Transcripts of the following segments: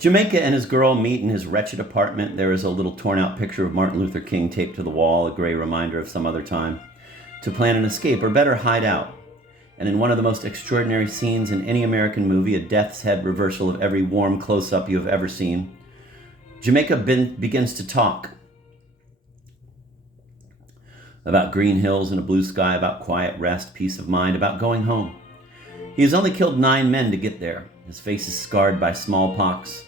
Jamaica and his girl meet in his wretched apartment. There is a little torn out picture of Martin Luther King taped to the wall, a gray reminder of some other time, to plan an escape, or better, hide out. And in one of the most extraordinary scenes in any American movie, a death's head reversal of every warm close-up you have ever seen, Jamaica begins to talk about green hills and a blue sky, about quiet rest, peace of mind, about going home. He has only killed 9 men to get there. His face is scarred by smallpox.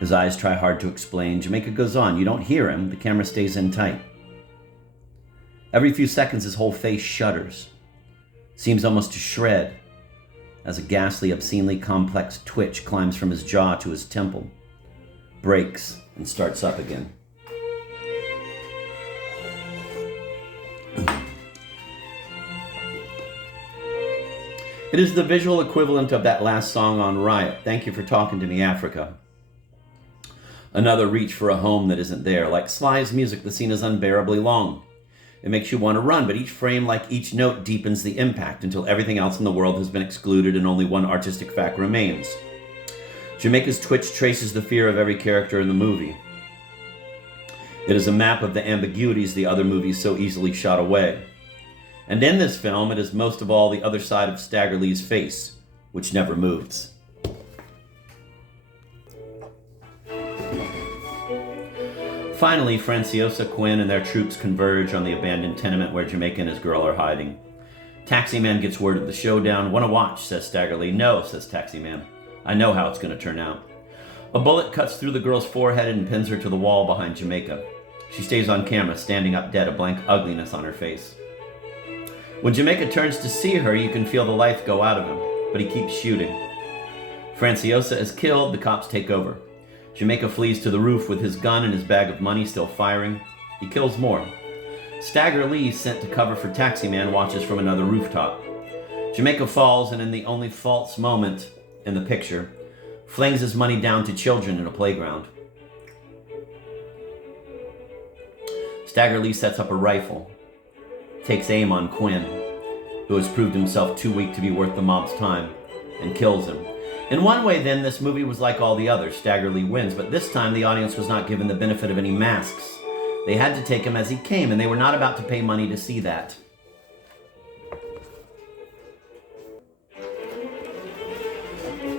His eyes try hard to explain. Jamaica goes on. You don't hear him. The camera stays in tight. Every few seconds, his whole face shudders, seems almost to shred, as a ghastly, obscenely complex twitch climbs from his jaw to his temple, breaks, and starts up again. It is the visual equivalent of that last song on Riot, Thank You for Talking to Me, Africa. Another reach for a home that isn't there. Like Sly's music, the scene is unbearably long. It makes you want to run, but each frame, like each note, deepens the impact until everything else in the world has been excluded and only one artistic fact remains. Jamaica's twitch traces the fear of every character in the movie. It is a map of the ambiguities the other movies so easily shot away. And in this film, it is most of all the other side of Stagger Lee's face, which never moves. Finally, Franciosa, Quinn, and their troops converge on the abandoned tenement where Jamaica and his girl are hiding. Taximan gets word of the showdown. "Want to watch," says Stagger Lee. "No," says Taximan. "I know how it's going to turn out." A bullet cuts through the girl's forehead and pins her to the wall behind Jamaica. She stays on camera, standing up dead, a blank ugliness on her face. When Jamaica turns to see her, you can feel the life go out of him, but he keeps shooting. Franciosa is killed, the cops take over. Jamaica flees to the roof with his gun and his bag of money still firing. He kills more. Stagger Lee, sent to cover for Taximan, watches from another rooftop. Jamaica falls, and in the only false moment in the picture, flings his money down to children in a playground. Stagger Lee sets up a rifle, takes aim on Quinn, who has proved himself too weak to be worth the mob's time, and kills him. In one way, then, this movie was like all the others. Stagger Lee wins, but this time the audience was not given the benefit of any masks. They had to take him as he came, and they were not about to pay money to see that.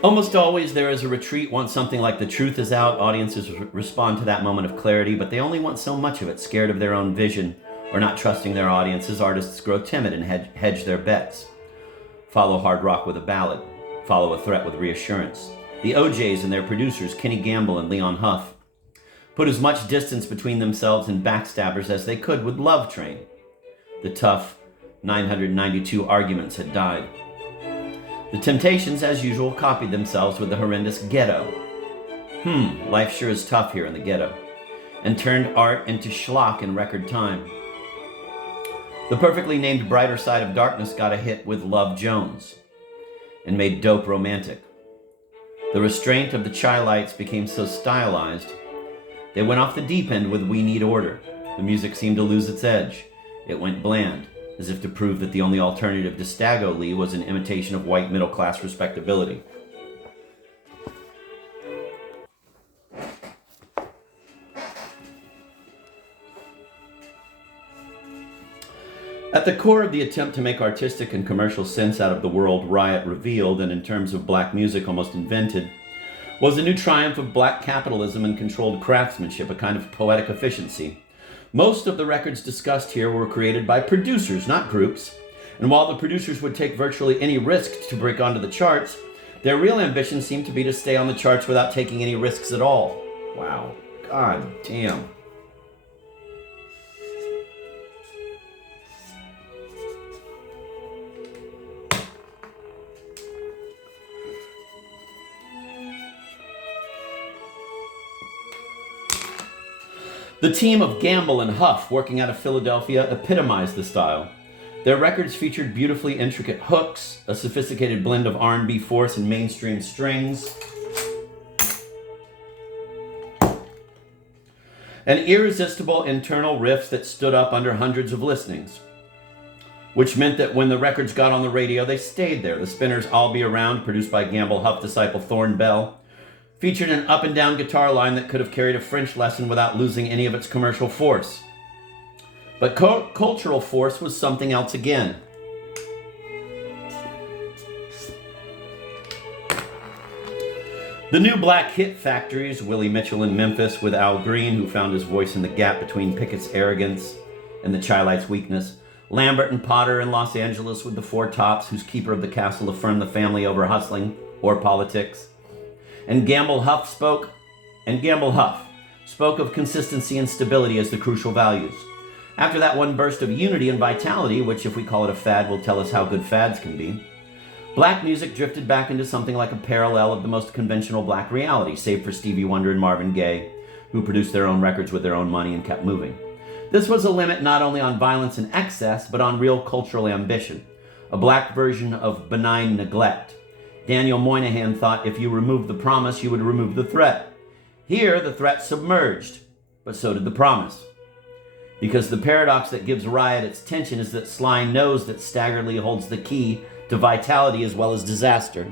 Almost always there is a retreat once something like the truth is out. Audiences respond to that moment of clarity, but they only want so much of it, scared of their own vision or not trusting their audiences. Artists grow timid and hedge their bets. Follow hard rock with a ballad. Follow a threat with reassurance. The OJs and their producers, Kenny Gamble and Leon Huff, put as much distance between themselves and backstabbers as they could with Love Train. The tough 992 arguments had died. The Temptations, as usual, copied themselves with the horrendous Ghetto. Life sure is tough here in the ghetto. And turned art into schlock in record time. The perfectly named Brighter Side of Darkness got a hit with Love Jones and made dope romantic. The restraint of the Chi-Lites became so stylized, they went off the deep end with We Need Order. The music seemed to lose its edge. It went bland, as if to prove that the only alternative to Stagger Lee was an imitation of white middle-class respectability. At the core of the attempt to make artistic and commercial sense out of the world Riot revealed, and in terms of black music almost invented, was a new triumph of black capitalism and controlled craftsmanship, a kind of poetic efficiency. Most of the records discussed here were created by producers, not groups, and while the producers would take virtually any risk to break onto the charts, their real ambition seemed to be to stay on the charts without taking any risks at all. Wow. God damn. The team of Gamble and Huff, working out of Philadelphia, epitomized the style. Their records featured beautifully intricate hooks, a sophisticated blend of R&B force and mainstream strings, and irresistible internal riffs that stood up under hundreds of listenings, which meant that when the records got on the radio, they stayed there. The Spinners' I'll Be Around, produced by Gamble Huff disciple Thorne Bell, featured an up and down guitar line that could have carried a French lesson without losing any of its commercial force. But cultural force was something else again. The new black hit factories, Willie Mitchell in Memphis with Al Green, who found his voice in the gap between Pickett's arrogance and the Chi-Lites' weakness. Lambert and Potter in Los Angeles with the Four Tops, whose keeper of the castle affirmed the family over hustling or politics. And Gamble Huff spoke of consistency and stability as the crucial values. After that one burst of unity and vitality, which if we call it a fad will tell us how good fads can be, black music drifted back into something like a parallel of the most conventional black reality, save for Stevie Wonder and Marvin Gaye, who produced their own records with their own money and kept moving. This was a limit not only on violence and excess, but on real cultural ambition, a black version of benign neglect. Daniel Moynihan thought if you removed the promise, you would remove the threat. Here, the threat submerged, but so did the promise. Because the paradox that gives Riot its tension is that Sly knows that Staggerly holds the key to vitality as well as disaster.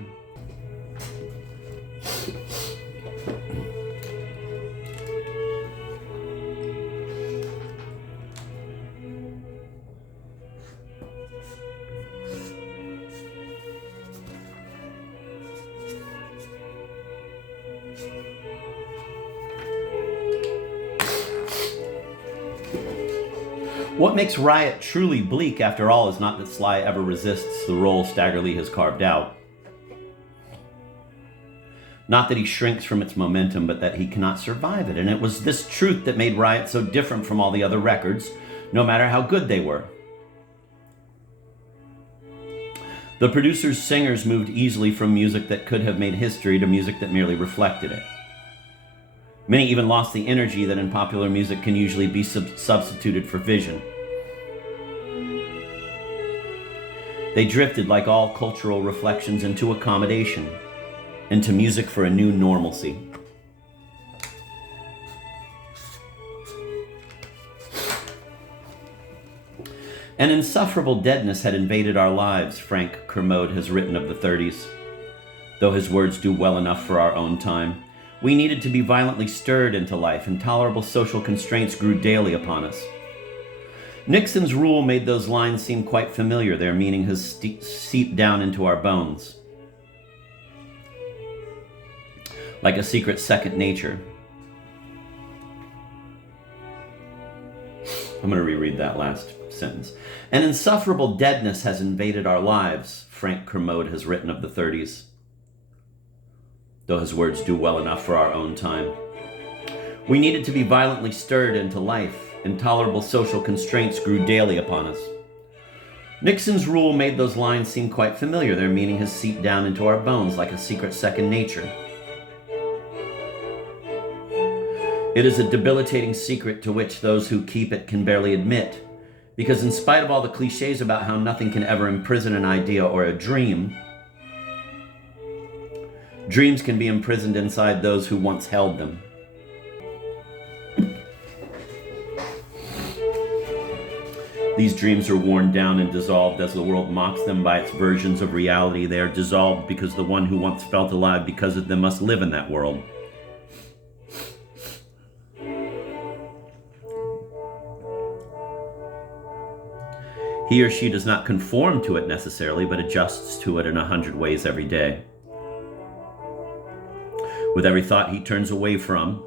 What makes Riot truly bleak, after all, is not that Sly ever resists the role Staggerly has carved out. Not that he shrinks from its momentum, but that he cannot survive it. And it was this truth that made Riot so different from all the other records, no matter how good they were. The producers' singers moved easily from music that could have made history to music that merely reflected it. Many even lost the energy that in popular music can usually be substituted for vision. They drifted, like all cultural reflections, into accommodation, into music for a new normalcy. An insufferable deadness had invaded our lives, Frank Kermode has written of the 30s. Though his words do well enough for our own time, we needed to be violently stirred into life. Intolerable social constraints grew daily upon us. Nixon's rule made those lines seem quite familiar, their meaning has seeped down into our bones. Like a secret second nature. I'm going to reread that last sentence. An insufferable deadness has invaded our lives, Frank Kermode has written of the 30s. Though his words do well enough for our own time. We needed to be violently stirred into life. Intolerable social constraints grew daily upon us. Nixon's rule made those lines seem quite familiar. Their meaning has seeped down into our bones like a secret second nature. It is a debilitating secret to which those who keep it can barely admit, because in spite of all the cliches about how nothing can ever imprison an idea or a dream, dreams can be imprisoned inside those who once held them. These dreams are worn down and dissolved as the world mocks them by its versions of reality. They are dissolved because the one who once felt alive because of them must live in that world. He or she does not conform to it necessarily, but adjusts to it in 100 ways every day. With every thought he turns away from,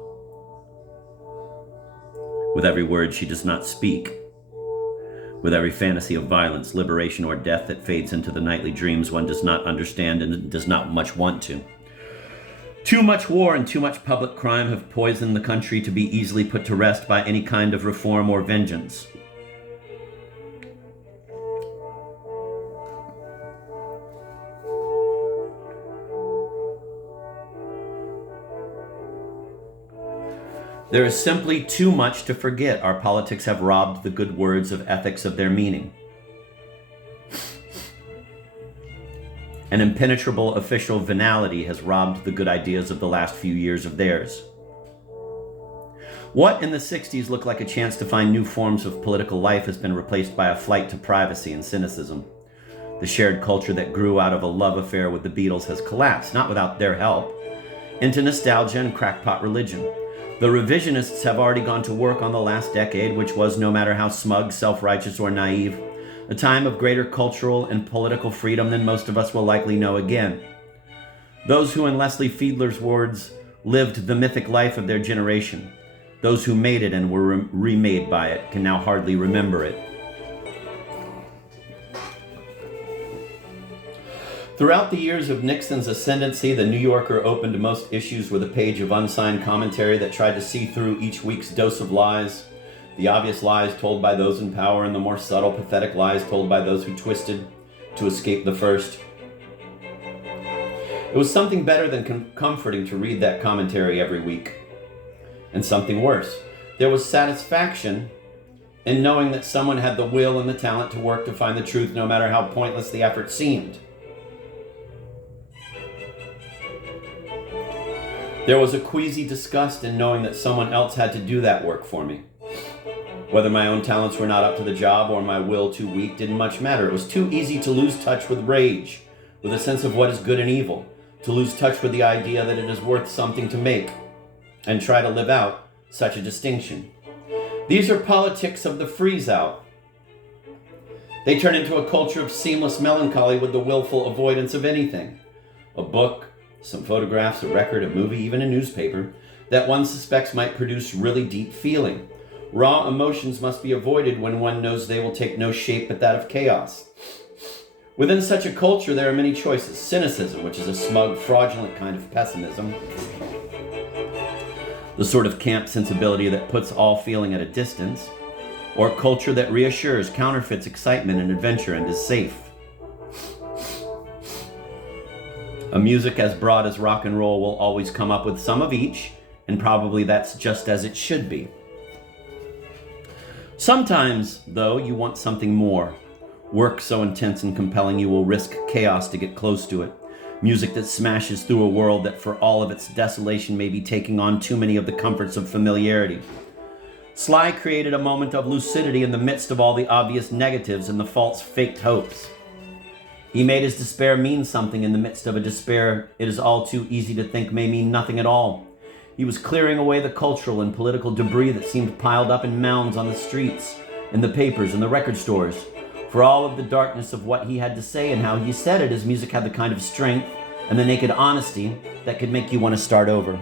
with every word she does not speak, with every fantasy of violence, liberation, or death that fades into the nightly dreams one does not understand and does not much want to. Too much war and too much public crime have poisoned the country to be easily put to rest by any kind of reform or vengeance. There is simply too much to forget. Our politics have robbed the good words of ethics of their meaning. An impenetrable official venality has robbed the good ideas of the last few years of theirs. What in the 60s looked like a chance to find new forms of political life has been replaced by a flight to privacy and cynicism. The shared culture that grew out of a love affair with the Beatles has collapsed, not without their help. into nostalgia and crackpot religion. The revisionists have already gone to work on the last decade, which was, no matter how smug, self-righteous, or naive, a time of greater cultural and political freedom than most of us will likely know again. Those who, in Leslie Fiedler's words, lived the mythic life of their generation, those who made it and were remade by it, can now hardly remember it. Throughout the years of Nixon's ascendancy, the New Yorker opened most issues with a page of unsigned commentary that tried to see through each week's dose of lies, the obvious lies told by those in power and the more subtle, pathetic lies told by those who twisted to escape the first. It was something better than comforting to read that commentary every week. And something worse. There was satisfaction in knowing that someone had the will and the talent to work to find the truth, no matter how pointless the effort seemed. There was a queasy disgust in knowing that someone else had to do that work for me. Whether my own talents were not up to the job or my will too weak didn't much matter. It was too easy to lose touch with rage, with a sense of what is good and evil, to lose touch with the idea that it is worth something to make, and try to live out such a distinction. These are politics of the freeze-out. They turn into a culture of seamless melancholy with the willful avoidance of anything. A book, some photographs, a record, a movie, even a newspaper, that one suspects might produce really deep feeling. Raw emotions must be avoided when one knows they will take no shape but that of chaos. Within such a culture, there are many choices. Cynicism, which is a smug, fraudulent kind of pessimism. The sort of camp sensibility that puts all feeling at a distance. Or culture that reassures, counterfeits excitement and adventure and is safe. A music as broad as rock and roll will always come up with some of each, and probably that's just as it should be. Sometimes, though, you want something more. Work so intense and compelling you will risk chaos to get close to it. Music that smashes through a world that for all of its desolation may be taking on too many of the comforts of familiarity. Sly created a moment of lucidity in the midst of all the obvious negatives and the false faked hopes. He made his despair mean something in the midst of a despair it is all too easy to think may mean nothing at all. He was clearing away the cultural and political debris that seemed piled up in mounds on the streets, in the papers, and the record stores. For all of the darkness of what he had to say and how he said it, his music had the kind of strength and the naked honesty that could make you want to start over.